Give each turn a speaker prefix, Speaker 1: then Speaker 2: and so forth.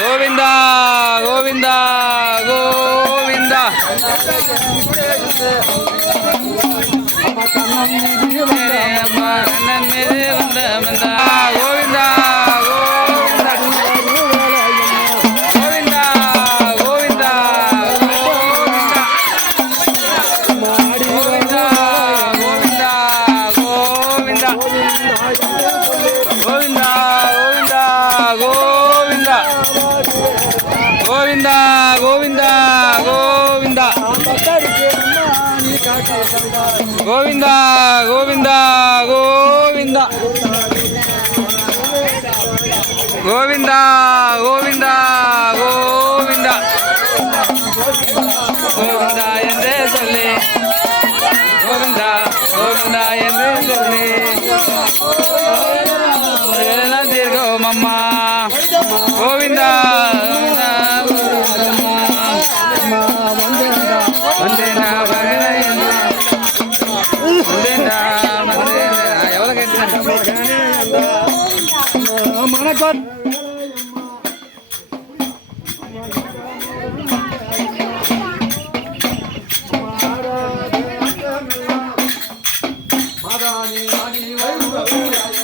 Speaker 1: கோவிந்தா கோவிந்தா கோவிந்தா. மன்னன் மீது வந்த மந்தா கோவிந்தா
Speaker 2: Thank.
Speaker 1: గోవింద గోవింద గోవింద. గోవింద గోవింద గోవింద. గోవింద గోవింద గోవింద. గోవింద ఎందే సొల్లి గోవింద గోవింద ఎందే సొల్లి తిరుగు
Speaker 2: மணக்கம் மாதாணி ஆடி வைகுதா